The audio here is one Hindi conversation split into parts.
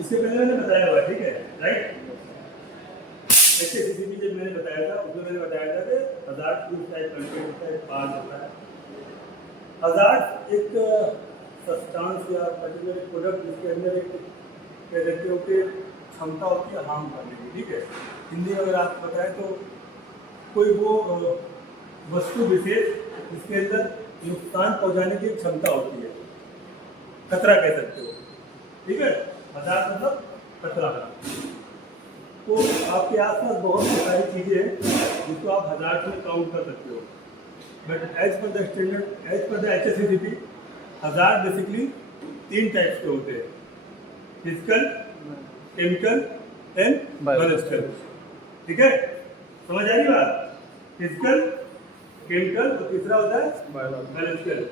इसके पहले मैंने बताया हुआ, ठीक है, राइट। HACCP जब मैंने बताया था उसमें मैंने बताया था कि हजार्ड टूल्स टाइप कंटेंट होता है, पार्ट होता है। हजार्ड एक सब्सटेंस या पर्टिकुलर प्रोडक्ट जिसके अंदर एक कह सकते हो कि क्षमता होती है हार्म करने की, ठीक है। हिंदी में अगर आप बताएं तो कोई वो वस्तु विशेष जिसके अंदर नुकसान पहुंचाने की क्षमता होती है, खतरा कह सकते हो, ठीक है। हजार्ड मतलब खतरा। तो आपके आसपास बहुत सारी चीज़ें हैं जिसको आप हजार्ड में काउंट कर सकते हो, but as per the standard, as per the HACCP, hazard basically 3 types के होते हैं: फिजिकल, केमिकल एंड बायोलॉजिकल, ठीक है। समझ आ रही बात? फिजिकल, केमिकल और तीसरा होता है बायोलॉजिकल।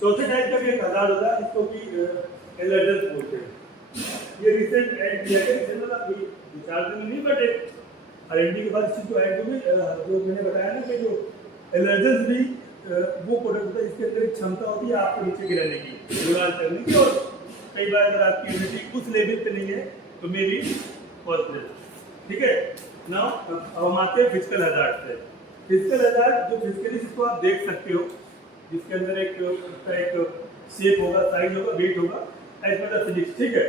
चौथे टाइप का भी एक हजार्ड होता है जिसको कि एलर्जेंस बोलते हैं। ये रिसेंट ऐड किया है, जनरल अभी 4 दिन नहीं, बट एक R&D के बाद इस चीज़ को ऐड में जो मैंने बताया ना कि जो एलर्जेंस भी वो प्रोडक्ट होता है जिसके अंदर एक क्षमता होती है आपको नीचे गिराने की, दीवार करने की, और कई बार अगर आपकी इम्यूनिटी उस लेवल पे नहीं है तो मे बी पॉजिटिव, ठीक है ना। अब हम आते हैं फिजिकल हजार्ड पे। फिजिकल हजार्ड जो फिजिकली जिसको आप देख सकते हो, जिसके अंदर एक उसका एक शेप होगा, साइज होगा, वेट होगा, एज पर द फिजिक्स, ठीक है।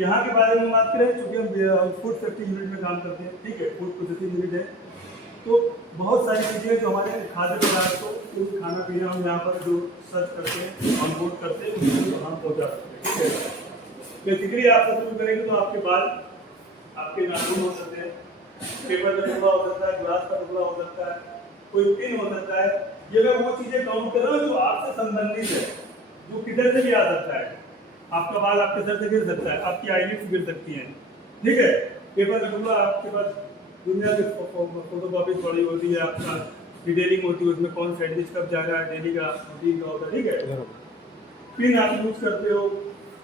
यहाँ के बारे में बात करें, चूंकि हम फूड सेफ्टी यूनिट में काम करते हैं, ठीक है, फूड प्रोसेसिंग यूनिट है, तो बहुत सारी चीज़ें जो हमारे खाद्य पदार्थ को खाना पीना हम यहाँ पर जो सर्च करते हैं, ऑनबोर्ड करते हैं, उसको हम पहुँचा सकते हैं, ठीक है। बेसिकली आप सब शुरू करेंगे तो आपके बाल, आपके नाखून हो सकते हैं, पेपर का टुकड़ा हो सकता है, ग्लास का टुकड़ा हो सकता है, कोई पिन हो सकता है। ये मैं वो चीज़ें काउंट कर रहा हूँ जो आपसे संबंधित है, जो किधर से भी आ सकता है। आपका बाल आपके सर से गिर सकता है, आपकी आईलिड्स गिर सकती हैं, ठीक है। पेपर का टुकड़ा, आपके पास दुनिया की फोटोकॉपी पड़ी होती है, आपका डिटेलिंग होती है, उसमें कौन सैंडविच कब जा रहा है, डेली का रूटीन का होता है, ठीक है। पिन आप यूज करते हो,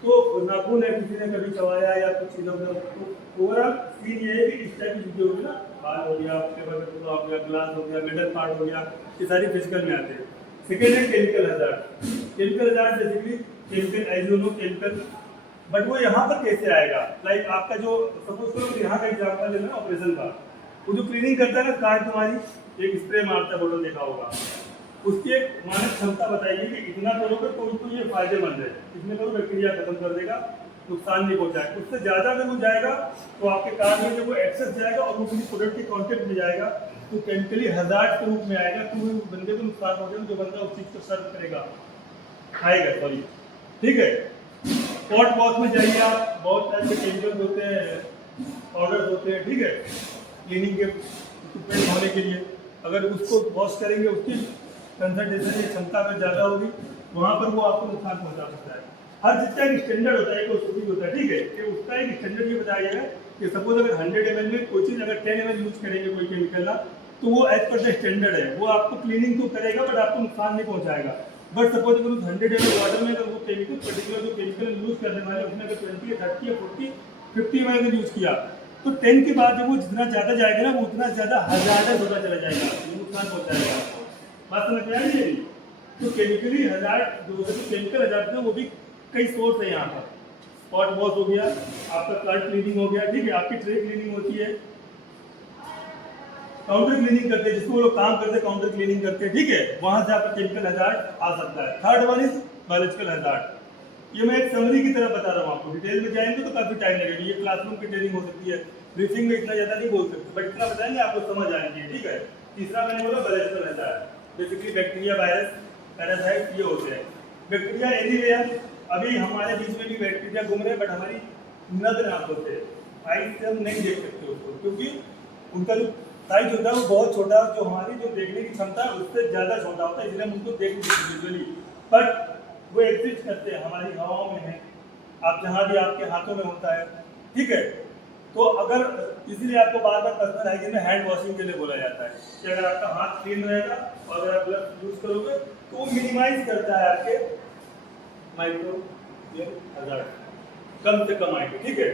तो नाखून है, किसी ने कभी चबाया या कुछ चीज़ों में, तो ओवरऑल सीन ये है कि इस टाइप की चीज़ें होगी ना, बाल हो गया, पेपर का टुकड़ा हो गया, ग्लास हो गया, मेटल पार्ट हो गया, ये सारी फिजिकल में आते हैं। सेकेंड है chemical hazard. Chemical hazard basically chemical, as you know, chemical, but वो यहाँ पर कैसे आएगा? लाइक आपका जो सपोज करो यहाँ का एग्जाम्पल लेना ऑपरेशन का, वो जो क्लीनिंग करता है ना कार्ड, तुम्हारी एक स्प्रे मारता है, बोतल देखा होगा, उसकी एक मानक क्षमता बताइए कि इतना करोगे तो ये फायदेमंद है, इतने करो बैक्टीरिया खत्म कर देगा, नुकसान नहीं पहुंचाएगा। उससे ज़्यादा अगर वो जाएगा तो आपके कार्ड में जब वो एक्सेस जाएगा और वो किसी प्रोडक्ट के कॉन्टेक्ट में जाएगा तो केमिकली हजार्ड के रूप में आएगा, तो वो बंदे को नुकसान पहुंचेगा, जो बंदा उस चीज़ को सर्व करेगा, खाएगा, सॉरी, ठीक है। पॉट वॉश में जाइए आप, बहुत टाइप के केमिकल्स होते हैं, पाउडर्स होते हैं, ठीक है, क्लीनिंग के इक्विपमेंट होने के लिए। अगर उसको वॉश करेंगे, उसकी कंसंट्रेशन की क्षमता अगर ज़्यादा होगी, वहाँ पर वो आपको नुकसान पहुँचा सकता है। हर चीज़ का एक स्टैंडर्ड होता है, एक औषधि होता है, ठीक है, कि उसका एक स्टैंडर्ड ये बताया गया है कि सपोज अगर 100 ml में कोई चीज़ अगर 10 ml यूज करेंगे कोई केमिकल ना, तो वो एज पर द स्टैंडर्ड है, वो आपको क्लीनिंग तो करेगा बट आपको नुकसान नहीं पहुँचाएगा। बट सपोज अगर उस 100 ml वाटर में अगर वो केमिकल पर्टिकुलर जो केमिकल यूज करने वाले उसने अगर 20 या 30 या 40 50 ml अगर यूज किया, तो 10 के बाद जब वो जितना ज़्यादा जाएगा ना, वो उतना ज़्यादा हजार्डस होता चला जाएगा, नुकसान पहुँचाएगा आपको। बात समझ में आ रही है? तो केमिकली हजार्ड जो केमिकल हजार्ड है वो भी कई सोर्स है यहाँ पर। पॉट वॉश हो गया, आपका कार्ड क्लीनिंग हो गया, ठीक है, आपकी ट्रे क्लीनिंग होती है, काउंटर क्लीनिंग करते हैं, जिसको वो लोग काम करते हैं काउंटर क्लीनिंग करते हैं, ठीक है, वहां से आपका केमिकल हजार्ड आ सकता है। Third one is biological hazard. ये मैं एक समरी की तरह बता रहा हूँ आपको, डिटेल में जाएंगे तो काफी टाइम लगेगा, ये क्लासरूम की ट्रेनिंग हो सकती है, ब्रीफिंग में इतना ज्यादा नहीं बोल सकते, बट इतना बताएंगे आपको समझ आएंगे, ठीक है। तीसरा मैंने बोला biological hazard, basically bacteria, virus, parasite ये होते हैं। बैक्टीरिया एनीवेयर, अभी हमारे बीच में भी बैक्टीरिया घूम रहे हैं, बट हमारी नजर आंखों से, आइज से हम नहीं देख सकते उसको, क्योंकि उनका जो साइज होता है वो बहुत छोटा, जो हमारी जो देखने की क्षमता है उससे ज़्यादा छोटा होता है, इसलिए हम उनको देख नहीं सकते विजुअली, बट वो एग्जिस्ट करते हैं, हमारी हवाओं में है, आप जहाँ भी आपके हाथों में होता है, ठीक है। तो अगर इसलिए आपको बार बार पर्सनल हाइजीन में हैंड वॉशिंग के लिए बोला जाता है कि अगर आपका हाथ क्लीन रहेगा और अगर आप ग्लव्स यूज करोगे तो वो मिनिमाइज करता है आपके माइक्रो हजार्ड, कम से कम आएंगे, ठीक है।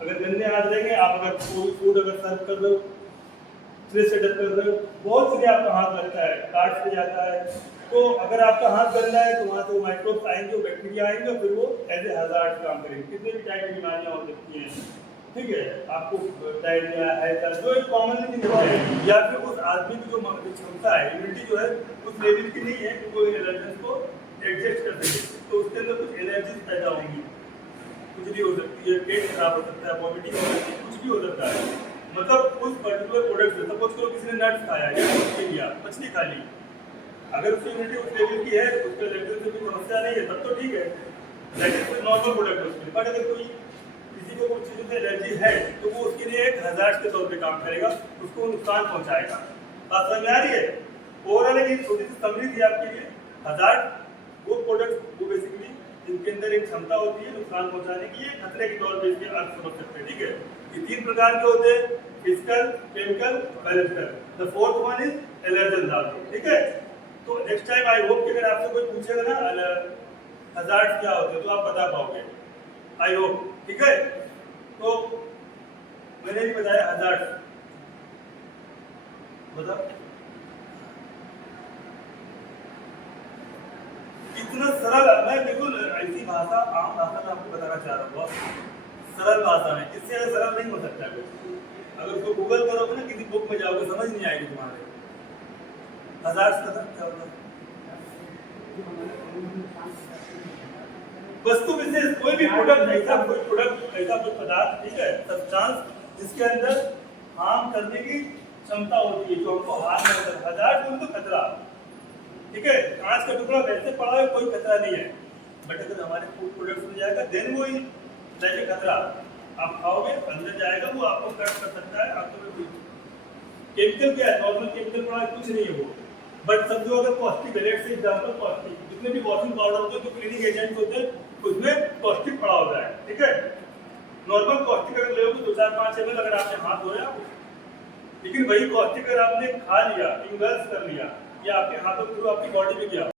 अगर गंदे हाथ रहेंगे, आप अगर कोई फूड अगर सर्व कर रहे हो, ट्रे सेटअप कर रहे हो, बहुत चीजें आपका हाथ लगता है, कार्ड पे जाता है, तो अगर आपका हाथ गंदा है तो वहाँ से माइक्रोब्स आएंगे, बैक्टीरिया आएंगे, फिर वो एज ए हजार्ड काम करेंगे। कितने भी टाइप की बीमारियाँ हो सकती हैं, ठीक है, आपको डायरिया है जो एक कॉमनली दिखता है, या फिर उस आदमी की जो क्षमता है, इम्यूनिटी जो है उस लेवल की नहीं है कि वो एलर्जेंस को एडजस्ट कर सके, तो उसके अंदर कुछ एलर्जीज पैदा होंगी, कुछ भी हो सकती है, पेट खराब हो सकता है, वॉमिटिंग हो सकती है, कुछ भी हो सकता है। मतलब उस पर्टिकुलर प्रोडक्ट से, सपोज करो किसी ने नट्स खाया या मछली लिया, मछली खा ली, अगर उसकी इम्यूनिटी उस लेवल की है, उसके लेवल से कोई समस्या नहीं है, तब तो ठीक है, दैट इज नॉर्मल प्रोडक्ट है उसके लिए। बट अगर कोई किसी को कुछ चीज़ों से एलर्जी है तो वो उसके लिए एक हजार्ड के तौर पे काम करेगा, उसको नुकसान पहुंचाएगा। बात समझ में आ रही है? ओवरऑल एक छोटी सी समरी थी आपके लिए। हजार्ड वो प्रोडक्ट वो बेसिकली जिनके अंदर एक क्षमता होती है नुकसान पहुंचाने की, खतरे के तौर पे इसके अर्थ समझ सकते हैं, ठीक है। ये 3 प्रकार के होते हैं, physical, chemical, biological. The fourth one is allergen, ठीक है। तो नेक्स्ट टाइम आई होप कि अगर आपसे कोई पूछेगा ना हजार्ड क्या होते हैं तो आप बता पाओगे, आई होप, ठीक है। तो मैंने भी बताया हजार्ड, मतलब इतना सरल, मैं बिल्कुल ऐसी भाषा, आम भाषा में आपको बताना चाह रहा हूँ, सरल भाषा में, इससे सरल नहीं हो सकता कुछ। अगर उसको गूगल करोगे ना, किसी बुक में जाओगे, समझ नहीं आएगी तुम्हारे। हजार्ड का क्या होता है? वस्तु विशेष, कोई भी प्रोडक्ट, ऐसा कोई पदार्थ, ठीक है, सब्सटेंस जिसके अंदर हार्म करने की क्षमता होती है, जो हमको हार्म नहीं करता। हजार्ड बोले तो खतरा, ठीक है। कांच का टुकड़ा वैसे पड़ा है, कोई खतरा नहीं है, बट अगर हमारे फूड प्रोडक्ट्स में जाएगा देन वो ही खतरा, आप खाओगे अंदर जाएगा, वो आपको कट कर सकता है, आपको। केमिकल क्या है? नॉर्मल केमिकल पड़ा कुछ नहीं है वो, बट समझो अगर positive let's say example positive, जितने भी वॉशिंग पाउडर होते हैं, जो क्लीनिंग एजेंट होते हैं, उसमें पॉजिटिव पड़ा होता है, ठीक है। नॉर्मल पॉजिटिव अगर लेओगे 2-4-5 ml अगर आपने हाथ धोया, लेकिन वही पॉजिटिव अगर आपने खा लिया, इंगल्स कर लिया, या आपके हाथों के थ्रू आपकी बॉडी में गया,